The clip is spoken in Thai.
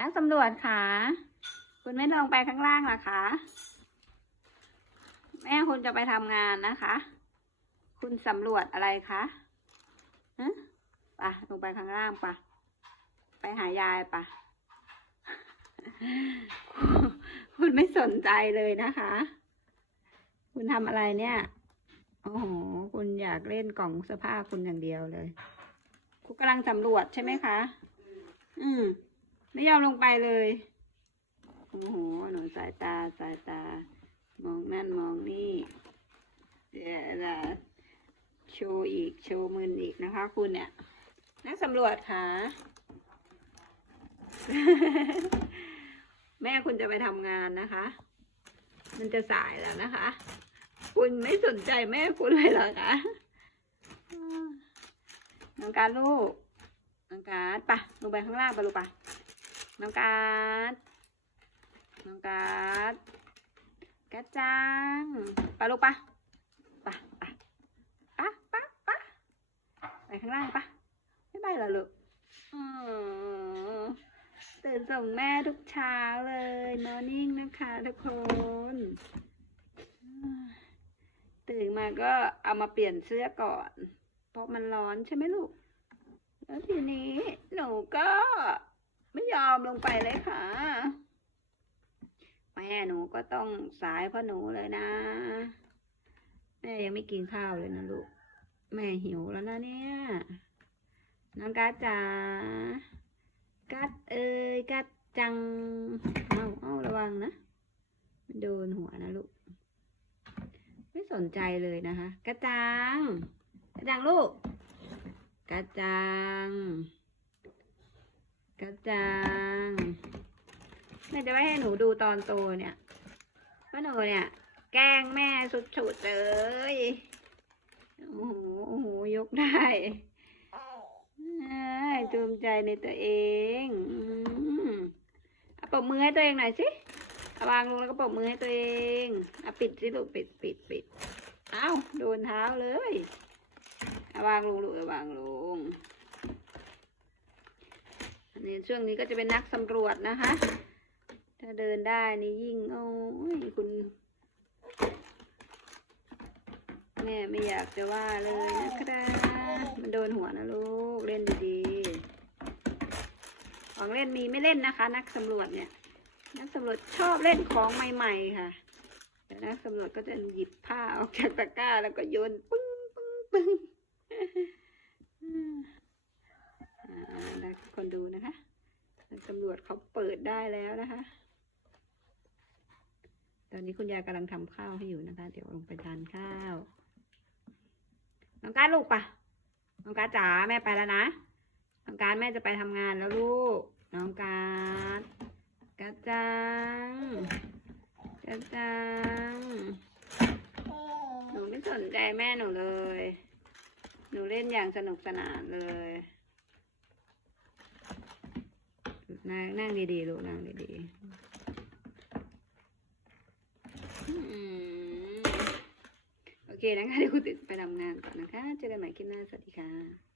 นักสำรวจค่ะ คุณไม่ลงไปข้างล่างล่ะคะแม่คุณจะไปทำงานนะคะ คุณสำรวจอะไรคะฮะปะลงไปข้างล่างปะไปหายายปะคุณไม่สนใจเลยนะคะ คุณทำอะไรเนี่ย โอ้โห คุณอยากเล่นกล่องเสื้อผ้าคุณอย่างเดียวเลย คุณกำลังสำรวจใช่ไหมคะ อืม ไม่ยอมลงไปเลย โอ้โห หนูสายตาสายตา มองนั่นมองนี่เดี๋ยวจะโชว์อีกโชว์มืออีกนะคะคุณเนี่ย นักสำรวจค่ะ แม่คุณจะไปทำงานนะคะ มันจะสายแล้วนะคะ คุณไม่สนใจแม่คุณเลยเหรอคะน้องการลูกน้องการปะลงไปข้างล่างไปลูกปะ น้องการดน้องการดกระจังไปลูกปะปะปะปะปะปะไปข้างล่างปะไม่ไปหรอลูกอืมตื่นส่งแม่ทุกเช้าเลยมอร์นิ่งนะคะทุกคน ตื่นมาก็เอามาเปลี่ยนเสื้อก่อน เพราะมันร้อนใช่ไหมลูก แล้วทีนี้หนูก็ ไม่ยอมลงไปเลยค่ะ แม่หนูก็ต้องสายพราะหนูเลยนะ แม่ยังไม่กินข้าวเลยนะลูก แม่หิวแล้วนะเนี่ย น้องกัดจ๋า กัดเอ้ยกัดจัง เอาเอาระวังนะ โดนหัวนะลูก ไม่สนใจเลยนะคะ กระจัง กระจังลูก กระจัง จังแม่จะไม่ให้หนูดูตอนโตเนี่ยว่าหนูเนี่ย แกล้งแม่สุดๆเลยโอ้โหโอ้โหยกได้อ้ายภูมใจในตัวเองอืมเอาปรบมือให้ตัวเองหน่อยสิเอาวางลงแล้วก็ปรบมือให้ตัวเองเอาปิดสิลูกปิดปิดปิดเอ้าโดนเท้าเลยเอาวางลงลูกเอาวางลง อันนี้ช่วงนี้ก็จะเป็นนักสำรวจนะคะ ถ้าเดินได้นี่ยิ่ง โอ้ยคุณ แม่ไม่อยากจะว่าเลยนะครับมันโดนหัวนะลูก เล่นดีๆ ของเล่นมีไม่เล่นนะคะ นักสำรวจเนี่ย นักสำรวจชอบเล่นของใหม่ๆค่ะแต่นักสำรวจก็จะหยิบผ้าออกจากตะกร้าแล้วก็โยนปึ้งปึ้งปึ้งอ่านักคนดูนะคะนักสำรวจ เขาเปิดได้แล้วนะคะ ตอนนี้คุณยายกำลังทำข้าวให้อยู่นะคะ เดี๋ยวลงไปทานข้าว น้องการลูกปะน้องการจ๋าแม่ไปแล้วนะ น้องการแม่จะไปทำงานแล้วลูก น้องการกระจังกระจัง หนูไม่สนใจแม่หนูเลย หนูเล่นอย่างสนุกสนานเลย นั่งนั่งดีๆลูกนั่งดีๆโอเคนะคะเดี๋ยวคุณติดไปทำงานก่อนนะคะ เจอกันใหม่คลิปหน้า สวัสดีค่ะ